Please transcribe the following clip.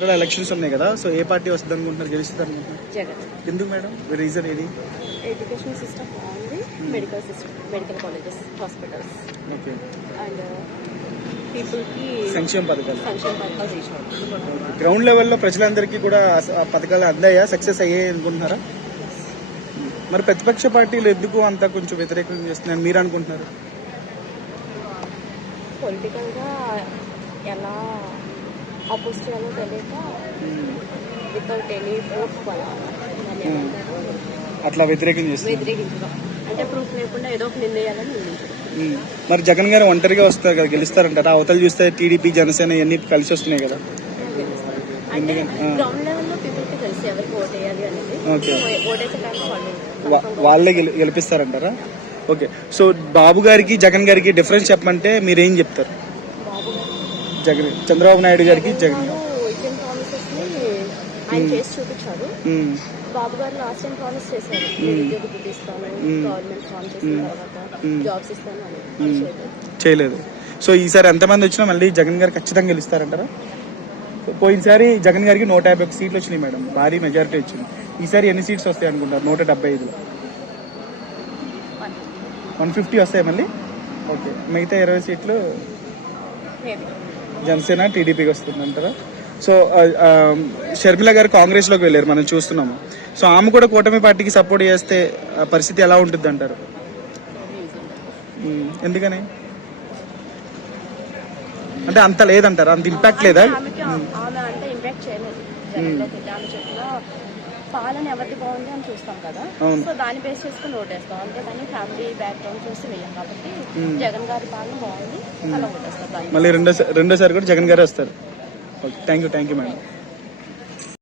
Central elections ఉన్నాయి కదా, so ఏ party వస్తుంది అనుకుంటున్నారు, గెలుస్తుంది అనుకుంటున్నారు? జగన్. ఎందుకు మేడం, రీజన్ ఏది? ఎడ్యుకేషన్ సిస్టమ్ బాగుంది, medical system, medical colleges, hospitals, okay, and పీపుల్కి సంక్షేమ పథకాలు రీచ్ అవుతుంది. గ్రౌండ్ లెవెల్లో ప్రజలందరికీ కూడా ఆ పథకాలు అందాయా, సక్సెస్ అయ్యాయి అనుకుంటున్నారా? మరి ప్రతిపక్ష పార్టీలు ఎందుకు అంత కొంచెం వ్యతిరేకం చేస్తున్నారని మీరు అనుకుంటున్నారు? పొలిటికల్గా ఎలా అపోజ్ చేయాలో తెలియక వితౌట్ ఎనీ ప్రూఫ్ అట్లా వ్యతిరేకం చేస్తున్నారు. వ్యతిరేకించడం అంటే ప్రూఫ్ లేకుండా ఏదో ఒక నిర్ణయాలను నిందించడం. మరి జగన్ గారు ఒంటరిగా వస్తారు కదా, గెలుస్తారంటారా? అవతల చూస్తే టీడీపీ, జనసేన ఇవన్నీ కలిసి వస్తున్నాయి కదా. అంటే గ్రౌండ్ లెవెల్లో పీపుల్కి తెలిసి ఎవరికి ఓట్ వేయాలి అనేది, ఓటేసే టైంలో వాళ్ళే గెలిపిస్తారంటారా? ఓకే, సో బాబు గారికి జగన్ గారికి డిఫరెన్స్ చెప్పమంటే మీరేం చెప్తారు? జగన్, చంద్రబాబు నాయుడు గారికి జగన్ ఇచ్చిన ప్రామిసెస్ ని ఆయన చేసి చూపించారు. బాబు గారు లాస్ట్ టైం ప్రామిస్ చేశారు, ఉద్యోగ వృద్ధి ఇస్తాను, గవర్నమెంట్ ఫామ్ చేసిన తర్వాత జాబ్స్ ఇస్తాను అని చేయలేదు. సో ఈసారి ఎంతమంది వచ్చినా మళ్ళీ జగన్ గారు ఖచ్చితంగా గెలుస్తారంటారా? పోయినసారి జగన్ గారికి 151 సీట్లు వచ్చినాయి మేడం, భారీ మెజారిటీ వచ్చింది. ఈసారి ఎన్ని సీట్స్ వస్తాయి అనుకుంటారు? 175లో 150 వస్తాయి మళ్ళీ. ఓకే, మిగతా 20 సీట్లు జనసేన, టీడీపీకి వస్తుంది అంటారా? సో షర్మిల గారు కాంగ్రెస్ లోకి వెళ్ళారు, మనం చూస్తున్నాము. సో ఆమె కూడా కూటమి పార్టీకి సపోర్ట్ చేస్తే పరిస్థితి ఎలా ఉంటుంది అంటారు? ఎందుకని అంటే అంత లేదంటారా? అంత ఇంపాక్ట్ లేదా? ఆమె అంటే ఇంపాక్ట్ చేయలేదు. ఆమె చెప్పిన పాలన ఎవరికి బాగుంది అని చూస్తాం కదా, సో దాన్ని బేస్ చేసుకుని ఓటేస్తాం. అంతేగాని ఫ్యామిలీ బ్యాక్గ్రౌండ్ చూసి వేయం కాబట్టి జగన్ గారి పాలన బాగుంది అలా ఓటేస్తాం. మళ్ళీ రెండోసారి కూడా జగన్ గారే వస్తారు. Okay, thank you madam.